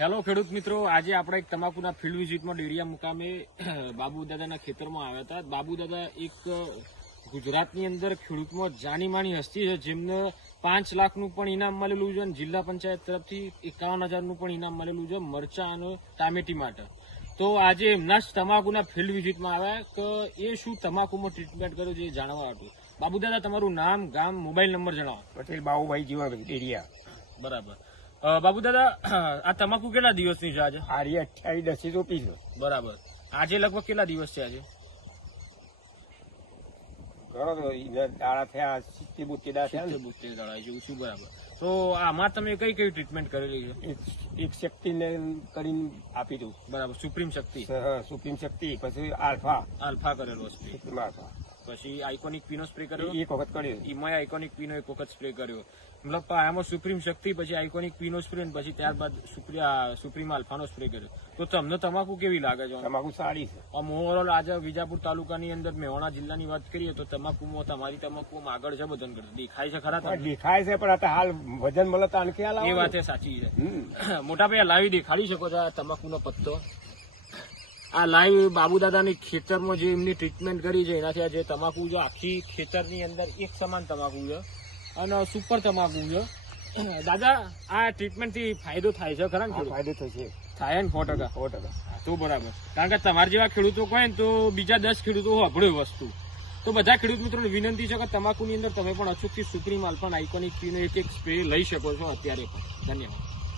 Hello ખેડૂત મિત્રો, આજે આપણે એક તમાકુના ફિલ્ડ વિઝિટમાં ડેડિયા મુકામે બાબુદાદાના ખેતરમાં આવ્યા હતા. બાબુદાદા એક ગુજરાતની અંદર ખેડૂતમાં જાણી માની હસ્તી છે, જેમને 5 લાખનું પણ ઇનામ મળેલું છે અને જિલ્લા પંચાયત તરફથી 51,000નું પણ ઇનામ મળેલું છે મરચા અને ટામેટી માટે. તો આજે એમના જ તમાકુના ફિલ્ડ વિઝિટમાં આવ્યા કે એ શું તમાકુમાં ટ્રીટમેન્ટ કર્યું છે એ જાણવા હતું. બાબુદાદા, તમારું નામ, ગામ, મોબાઈલ નંબર જણાવો. પટેલ બાબુભાઈ જીવાભાઈ ડેડિયા. બરાબર. બાબુદાદા, આ તમાકુ કેટલા દિવસની છે આજે? આરી 28 રોપી છે. બરાબર. આજે લગભગ કેટલા દિવસ છે આજે? ઘણો તો દાડા થયા 70-72 દાડા થયા ને. 72 દાડા જેવું છું. બરાબર. તો આમાં તમે કઈ કઈ ટ્રીટમેન્ટ કરેલી છે? એક શક્તિને કરીને આપી દઉં. બરાબર. સુપ્રીમ શક્તિ, સુપ્રીમ શક્તિ, પછી આલ્ફા કરેલો સ્પ્રે, સુપ્રીમ આલ્ફા પછી આઇકોનિક પીનો સ્પ્રે કર્યો, એક વખત કર્યો. એમાં આઇકોનિક પીનો એક વખત સ્પ્રે કર્યો. મતલબ આમાં સુપ્રીમ શક્તિ, પછી આઇકોનિક પીનો સ્પ્રે, પછી ત્યારબાદ સુપ્રીમ આલ્ફાનો સ્પ્રે કર્યો. તો તમને તમાકુ કેવી લાગે છે? તમાકુ સારી છે. ઓવરઓલ આજે વિજાપુર તાલુકાની અંદર મહેસાણા જિલ્લાની વાત કરીએ તો તમાકુમાં તમારી તમાકુમાં આગળ છે બધન કરતા દેખાય છે ખરા? દેખાય છે, પણ આ હાલ વજન મળે તો આને ખ્યાલ આવે. એ વાત સાચી છે. મોટા ભાઈ લાવી દેખાડી શકો છો આ તમાકુનો પત્તો? આ લાઈવ બાબુદાદાની ખેતરમાં જે એમની ટ્રીટમેન્ટ કરી છે એનાથી આ જે તમાકુ છે આખી ખેતરની અંદર એક સમાન તમાકુ છે અને સુપર તમાકુ છે. દાદા, આ ટ્રીટમેન્ટ થી ફાયદો થાય છે ખરા? ફાયદો થશે. થાય ને 100%. 100%. તો બરાબર. કારણ કે તમારા જેવા ખેડૂતો કહે ને તો બીજા 10 ખેડૂતો વાપરે વસ્તુ. તો બધા ખેડૂત મિત્રોને વિનંતી છે કે તમાકુની અંદર તમે પણ અચૂકથી સુપ્રીમ આલ્ફા આઇકોનિક પીનો એક સ્પ્રે લઈ શકો છો અત્યારે પણ. ધન્યવાદ.